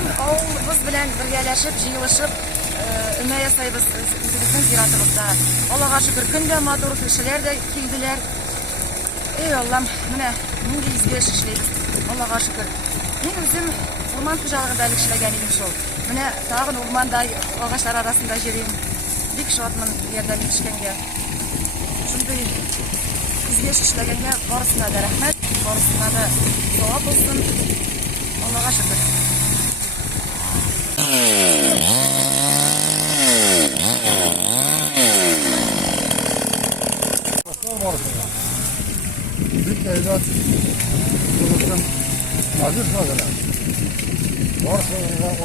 Bugün avulubuz bilen birgeleşip, jığılışıp üme yasayбыз үзебезнең зиратыбызда. Аллага шөкер, көндә матур кешеләр дә килделәр. Ey Аллам, менә нинди изге эш эшләйбез. Аллага шөкер. Мин үзем урман хуҗалыгында эшләгән идем шул. Менә тагын урманда агачлар арасында йөрим. Бик шатмын ярдәм итешкәнгә. Шундый изге эш эшләгәнгә барысына да рәхмәт, барысына да савап булсын. Аллага шөкер. Büyük evlat bulursun, aziz kalırlar. Varsa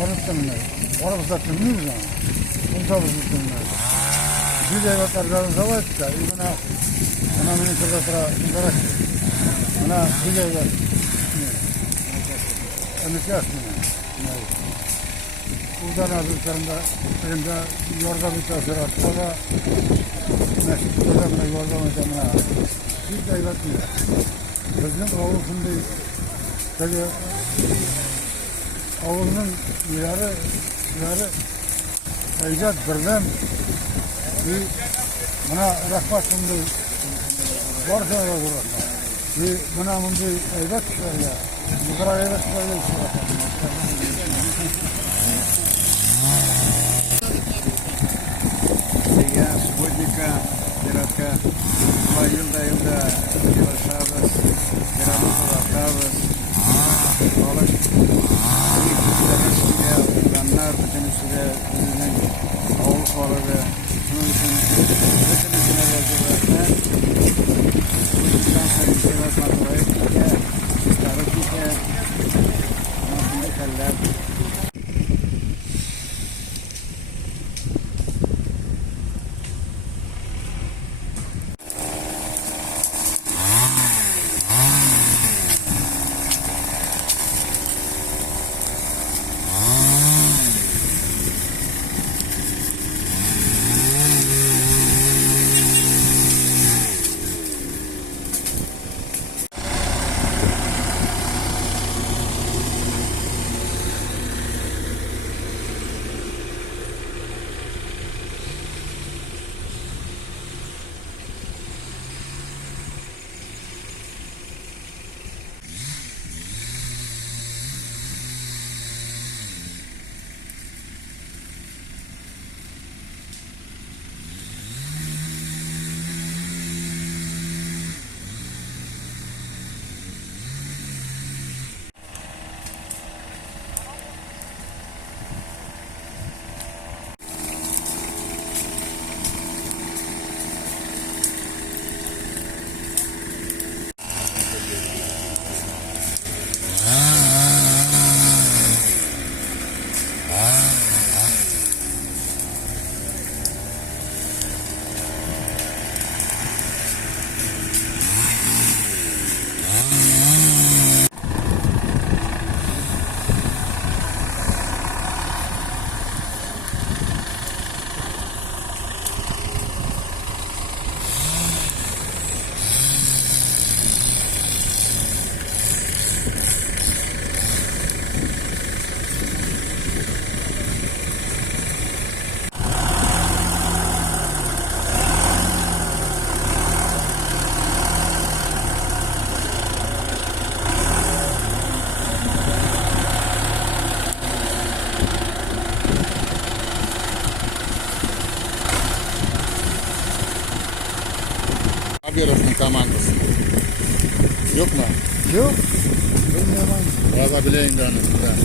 orasınlar, orası tümlüyüz ama. Bunca bulursunlar. Büyük evlatlar zararınıza var ki, bana beni kırda sıra bana büyük evlat. Emekli aslında. Buradan azizlerinde, birinde yorda bir çalışır atsa da mesut hocamına, yorda hocamına büyük evlat mı? Bizim oğlum değil. Tabii oğlunun yarı evlat birden bir bana rahmat şimdi varsa da olur. Bir bana şimdi evlat şöyle, bu kadar evlat şöyle Субботника, Пиратка, Йылда Йылашабыз, Пиратулатабыз, Алыш, Янашыга, Ганнар, Bütünüsüge, Bizden, Avul Farıgı, Şunun için, Bütünüsüne yazılarına, Kurdistan Sayısı ve Maturayı Kike, Tarık Kike, Mahmudi Keller, Abiyarasının komandası. Yok mu? Yok. Bilmiyorum. Biraz da bileğin de anasında.